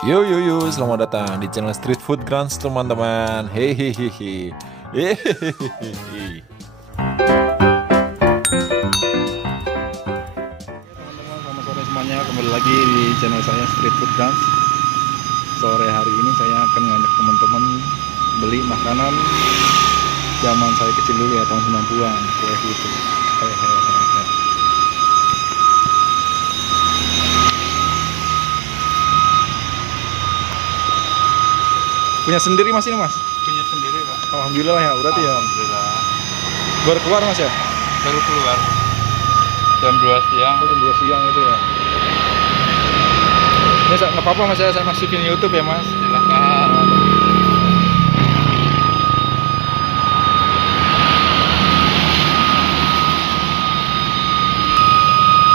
Yo yo yo, selamat datang di channel Street Food Grants teman-teman. Hehehe. Hehehe. Teman-teman, selamat sore semuanya. Kembali lagi di channel saya Street Food Grants. Sore hari ini saya akan ngajak teman-teman beli makanan zaman saya kecil dulu ya, tahun 90-an, kue putu. Hehehe. Punya sendiri mas ini mas? Punya sendiri Pak. Alhamdulillah ya, berarti ya. Alhamdulillah. Baru keluar mas ya? Baru keluar jam 2 siang. Oh, jam 2 siang itu ya. Ini nggak apa-apa mas ya, saya masukin YouTube ya mas. Silakan.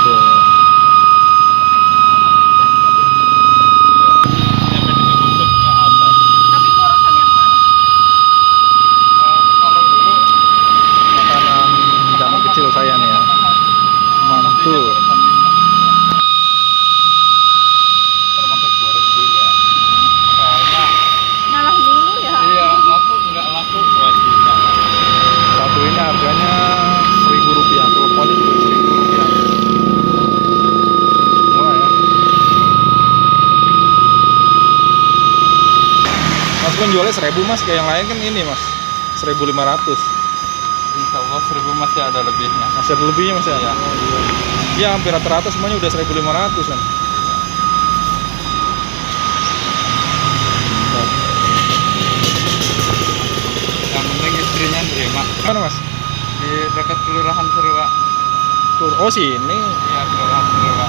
Tuh. Sampai ditutup ke atas. Tapi goresan yang mana? Kalau dulu Makanan zaman kecil saya nih ya, mantul. termasuk boros juga. Soalnya Ngalah dulu ya. iya laku nggak laku wajibnya. Satu ini harganya Rp1.000, teleponnya juga Rp1.000. Murah ya. Mas kan jualnya 1.000 mas, kayak yang lain kan ini mas 1.500. Insya Allah 1000 masih ada lebihnya. Masih ada lebihnya mas ya? Iya. Oh, iya. Ya hampir rata-rata semuanya udah 1.500 kan. Yang penting istrinya nerima. Mana mas? Di dekat Kelurahan Serua. Oh sini. Iya, Kelurahan Serua.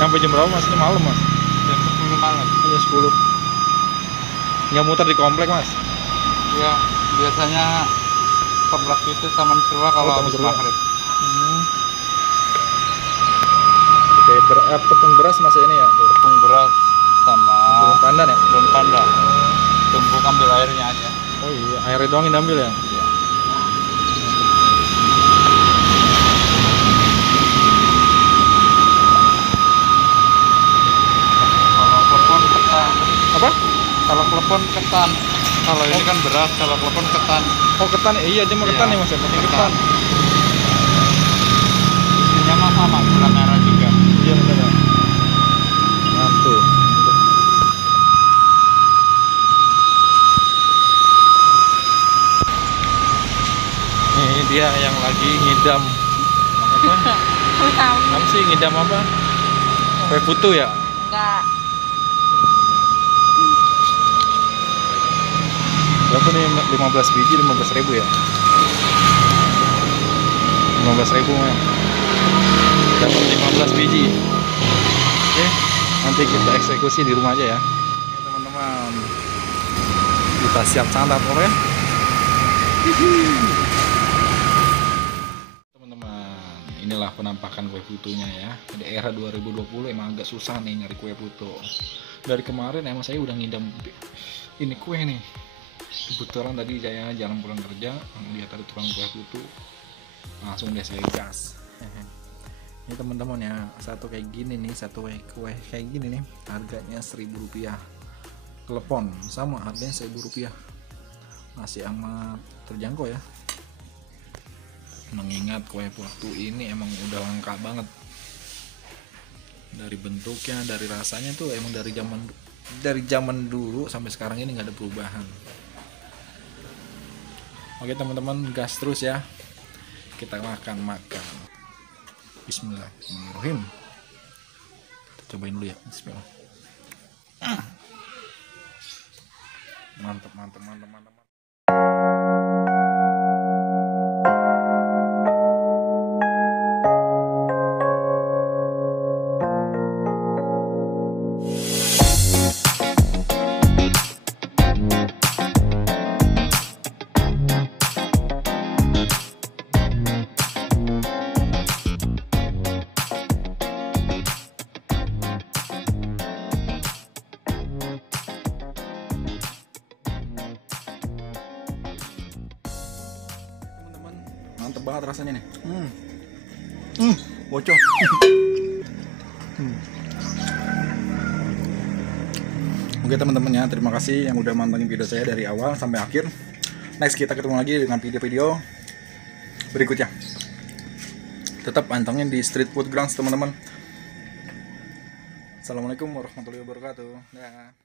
Sampai jam berapa mas? Ini malam mas? Jam 10 malam. Jam 10. Nggak muter di komplek mas? Iya, biasanya komplek itu Taman Serua kalau Taman habis Serua. maghrib. Oke, tepung beras mas ini ya? Tuh. Tepung beras sama Tepung pandan ya? daun pandan. Tumbuk ambil airnya aja. Oh iya, airnya doang yang diambil ya? Iya. Kalau klepon ketan. Apa? Kalau klepon ketan. Kalau ini kan beras, kalau klepon ketan. Oh ketan, iya dia mau ketan Iya, ya mas ya? Pakai ketan. ketan. Isinya mah sama, gula merah juga. Iya benar ya. Mantul. Ini dia yang lagi ngidam apa? Aku tahu. Apa sih ngidam apa? Kue putu ya? Enggak. Berapa nih? 15 biji 15.000 ya? 15.000 men. Dapat 15 biji. Oke, nanti kita eksekusi di rumah aja ya. Oke, teman-teman. Kita siap santap ya. Teman-teman, inilah penampakan kue putunya ya. Di era 2020 emang agak susah nih nyari kue putu. Dari kemarin emang saya udah ngidam ini kue nih. Kebetulan tadi saya jalan pulang kerja, lihat ada tukang kue putu, langsung deh saya gas. Ini teman-teman ya, satu kayak gini nih, satu kue kayak gini nih, harganya Rp1.000. Telepon sama harganya Rp1.000, masih amat terjangkau ya. Mengingat kue putu ini emang udah lengkap banget, dari bentuknya, dari rasanya tuh emang dari zaman dulu sampai sekarang ini nggak ada perubahan. Oke teman-teman, gas terus ya, kita makan. Bismillahirrahmanirrahim. Kita cobain dulu ya. Bismillah. Mantap. Mantep banget rasanya nih. Bocor. Oke teman-teman ya, terima kasih yang udah mantengin video saya dari awal sampai akhir. Next kita ketemu lagi dengan video-video berikutnya. Tetap pantengin di Street Food Grounds teman-teman. Assalamualaikum warahmatullahi wabarakatuh. Dah.